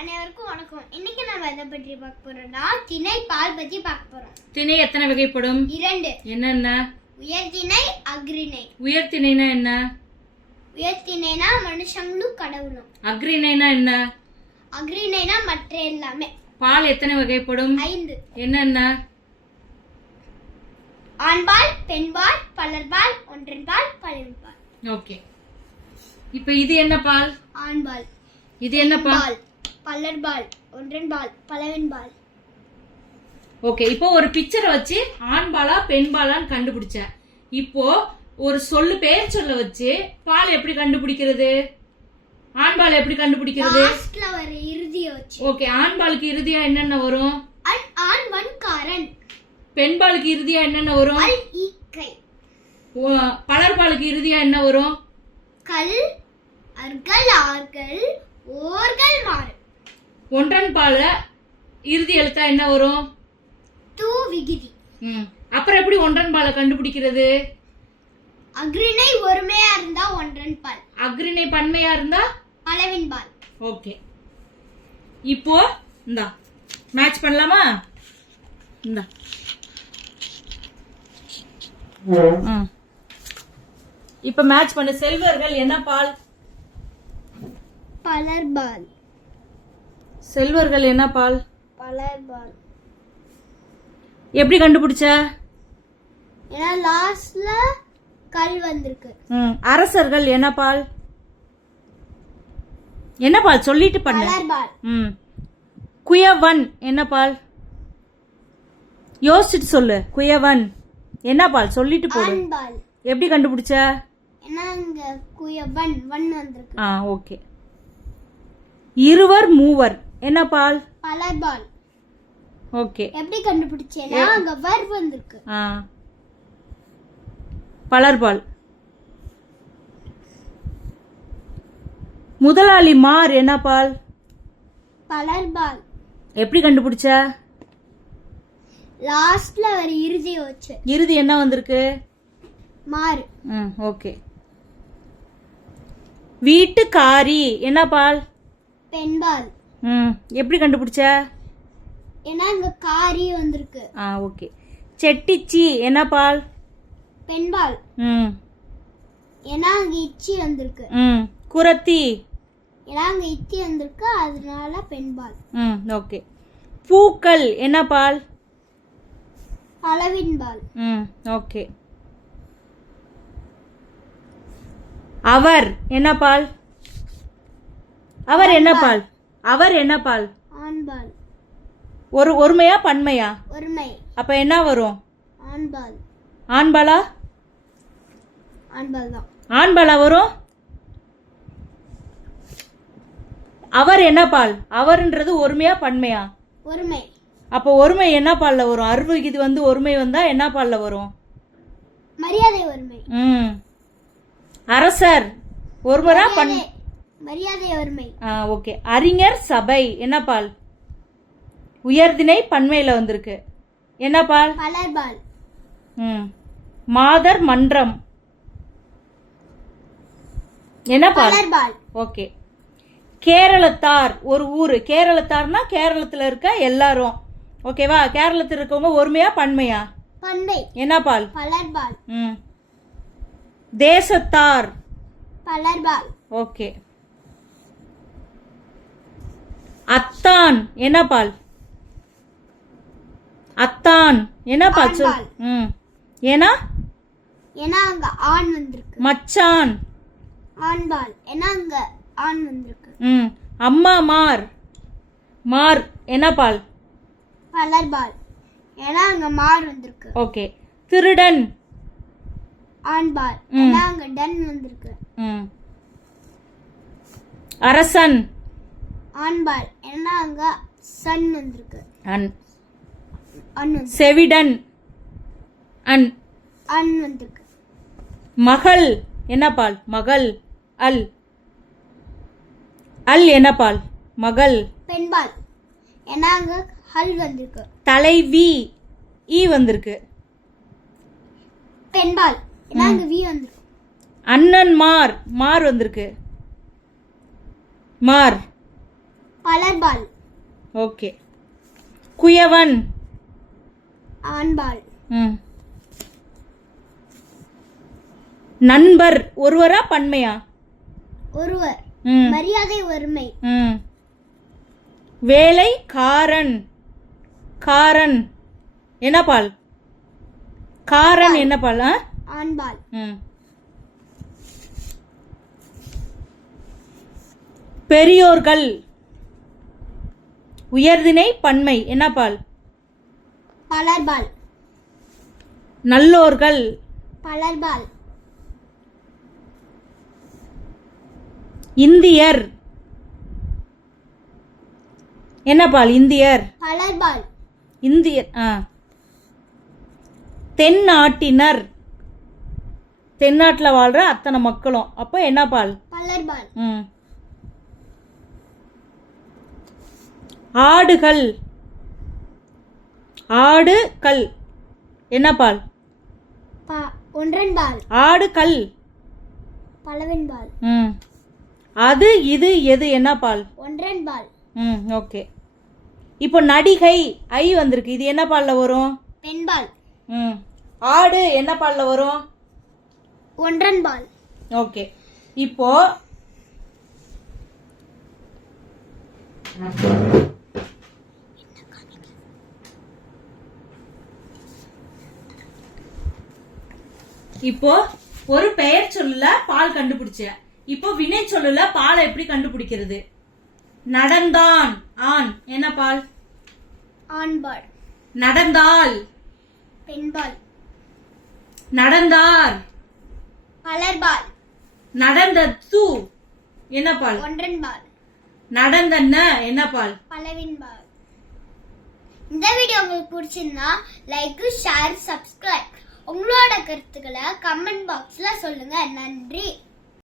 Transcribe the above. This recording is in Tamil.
அனைவருக்கும் வணக்கம். இன்னைக்கு நம்ம எதை பற்றி பார்க்க போறோம்னா திணை பால் பத்தி பார்க்க போறோம். திணை எத்தனை வகைப்படும்? இரண்டு. என்னென்ன? உயர்திணை அக்ரிணை உயர்திணைனா என்ன? உயர்திணைனா மனுஷங்களும் கடவுளும். அக்ரிணைனா என்ன? அக்ரிணைனா மற்ற எல்லாமே. பால் எத்தனை வகைப்படும்? ஐந்து. என்னென்ன? ஆண்பால் பெண்பால் பலர்பால் ஒன்றன்பால் பலவின்பால் ஓகே. இப்போ இது என்ன பால்? ஆண்பால். இது என்ன பால்? பால் பலர்பால் ஒன்றன்பால் பலவின்பால் ஓகே இப்போ ஒரு பிக்சரை வச்சு ஆண் பாலா பெண் பாலான்னு கண்டுபிடிச்ச இப்போ ஒரு சொல்லு பெயர் சொல்ல வச்சு பால் எப்படி கண்டுபிடிக்கிறது? ஆண் பால் எப்படி கண்டுபிடிக்கிறது? லாஸ்ட்ல வர இறுதிய வச்சு. ஓகே ஆண் பாலுக்கு இறுதியா என்னென்ன வரும்? அன் ஆண் வன்காரன். பெண் பாலுக்கு இறுதியா என்னென்ன வரும்? அல் ஈக்கை. ஓ- பலர் பாலுக்கு இறுதியா என்ன வரும்? கல் அர்கள் ஆர்கள் ஓர்கள் மாறு. ஒன்றன் பால இறுதி எழுத்தா என்ன வரும்? தூ விகுதி. ம். அப்புறம் எப்படி ஒன்றன் பாலை கண்டுபிடிக்கிறது? அக்ரிணை ஒருமையா இருந்தா ஒன்றன் பால். அக்ரிணை பன்மையா இருந்தா? பலவின் பால். ஓகே. இப்போ இந்தா மேட்ச் பண்ணலாமா? இந்தா. ம். இப்ப மேட்ச் பண்ண செல்வர்கள் என்ன பால்? பலர் பால். செல்வர்கள் என்ன பால்? பலர் பால். எப்படி கண்டுபிடிச்ச? ஏன்னா லாஸ்ட்ல கல் வந்திருக்கு. ம். அரசர்கள் என்ன பால்? என்ன பால்? சொல்லிட்டு பண்ணு. பலர் பால். ம். குயவன் என்ன பால்? யோசிச்சுட்டு சொல்லு. குயவன். என்ன பால்? சொல்லிட்டு போடு. எப்படி கண்டுபிடிச்ச? ஏன்னா இங்க குய வன் வன் வந்திருக்கு. ஆ ஓகே. இருவர் மூவர். என்ன பால்? பலர் பால். ஓகே. எப்படி கண்டுபிடிச்சேன்னா அங்க வர் வந்திருக்கு. ஆ. பலர்பால் முதலாளி மார் என்ன பால்? பலர் பால். எப்படி கண்டுபிடிச்ச? லாஸ்ட்ல வர இறுதிய வச்சு. இறுதி என்ன வந்திருக்கு? மாறு. ம் ஓகே. வீட்டுக்காரி என்ன பால்? பெண் பால். ம் எப்படி கண்டுபிடிச்ச? ஏன்னா இங்க காரி வந்திருக்கு. ஆ ஓகே. செட்டிச்சி என்ன பால்? பெண் பால் ம். ஏன்னா அங்க இச்சி வந்திருக்கு. ம் குரத்தி. ஏன்னா அங்க இச்சி வந்திருக்கு அதனால பெண் பால் ம் ஓகே. பூக்கள் என்ன பால்? அளவின் பால். ம் ஓகே. அவர் என்ன பால்? அவர் என்ன பால்? அவர் என்ன பால்? ஆண்பால். ஒரு ஒருமையா பன்மையா? ஒருமை. அப்ப என்ன வரும்? ஆண்பால். ஆண்பாலா? ஆண்பால் தான். ஆண்பாலா வரும்? அவர் என்ன பால்? அவர்ன்றது ஒருமையா பன்மையா? ஒருமை. அப்போ ஒருமை என்ன பால்ல வரும்? அறுபது இது வந்து ஒருமை வந்தா என்ன பால்ல வரும்? மரியாதை ஒருமை. ம். அரசர். ஒருவரா பன் மரியாதை- ஒருமை ஆ ஓகே. அறிஞர் சபை. என்ன பால்? உயர்திணை பன்மையில வந்திருக்கு. என்ன பால்? பலர்பால். ம். மாதர் மன்றம். என்ன பால்? ஓகே. கேரளத்தார். ஒரு ஊர். கேரளத்தார்னா கேரளத்துல இருக்க எல்லாரும். ஓகேவா? கேரளத்தில் இருக்கவங்க ஒருமையா பன்மையா? பண்பை என்ன பால்? பலர்பால். ம். தேசத்தார். பலர்பால். ஓகே. அத்தான். என்ன பால்? அத்தான். என்ன பால்? சொல். ம். ஏன்னா ஏன்னா அங்க ஆண் வந்திருக்கு. மச்சான். ஆண்பால் ஏன்னா அங்க ஆண் வந்திருக்கு. ம். அம்மா மார். மார். என்ன பால்? பலர்பால் ஏன்னா அங்க மார் வந்திருக்கு. ஓகே. திருடன். ஆண்பால் ஏன்னா அங்க டன் வந்திருக்கு. ம். அரசன். ஆண்பால். ஏன்னா அங்க சன் வந்திருக்கு. அன். அன் வந்து செவிடன். அன். அன் வந்திருக்கு. மகள். என்ன பால்? மகள். அல். அல் என்ன பால்? மகள். பெண்பால். ஏன்னா அங்க ஹல் வந்திருக்கு. தலைவி. ஈ வந்திருக்கு. பெண்பால். ஏன்னா அங்க வி வந்திருக்கு. அண்ணன் மார் மார் வந்திருக்கு. மார். பலர் பலர்பால். ஓகே. குயவன். ஆண்பால். ம். நண்பர். ஒருவரா பன்மையா? ஒருவர். ம். மரியாதை ஒருமை. ம். வேலை காரன். காரன். என்ன பால்? காரன் என்ன பால் ஆ? ஆண்பால். ம். பெரியோர்கள். உயர்திணை பன்மை என்ன பால்? பலர்பால். நல்லோர்கள். பலர்பால். இந்தியர். என்ன பால்? இந்தியர். பலர்பால். இந்தியர் ஆ. தென்னாட்டினர். தென்னாட்டில் வாழ்ற அத்தனை மக்களும். அப்போ என்ன பால்? பலர்பால். ம். ஆடுகள். ஆடு கல் என்ன பால்? ப ஒன்றன்பால் ஆடு கல் பலவின்பால் ம். அது இது எது என்ன பால்? ஒன்றன்பால் ம் ஓகே. இப்போ நடிகை ஐ வந்திருக்கு. இது என்ன பால்ல வரும்? பெண்பால் ம். ஆடு என்ன பால்ல வரும்? ஒன்றன்பால் ஓகே. இப்போ இப்போ ஒரு பெயர் சொல்லுல பால் கண்டுபிடிச்ச. இப்போ வினை சொல்லுல பாலை எப்படி கண்டுபிடிக்கிறது? நடந்தான். ஆண். என்ன பால்? ஆண்பால். நடந்தால். பெண்பால். நடந்தார். பலர்பால் நடந்தது என்ன பால்? ஒன்றன்பால். நடந்தன என்ன பால்? பலவின்பால். இந்த வீடியோ உங்களுக்கு பிடிச்சிருந்தா லைக் ஷேர் சப்ஸ்கிரைப் உங்களோட கருத்துக்களை கமெண்ட் பாக்ஸில் சொல்லுங்கள் நன்றி.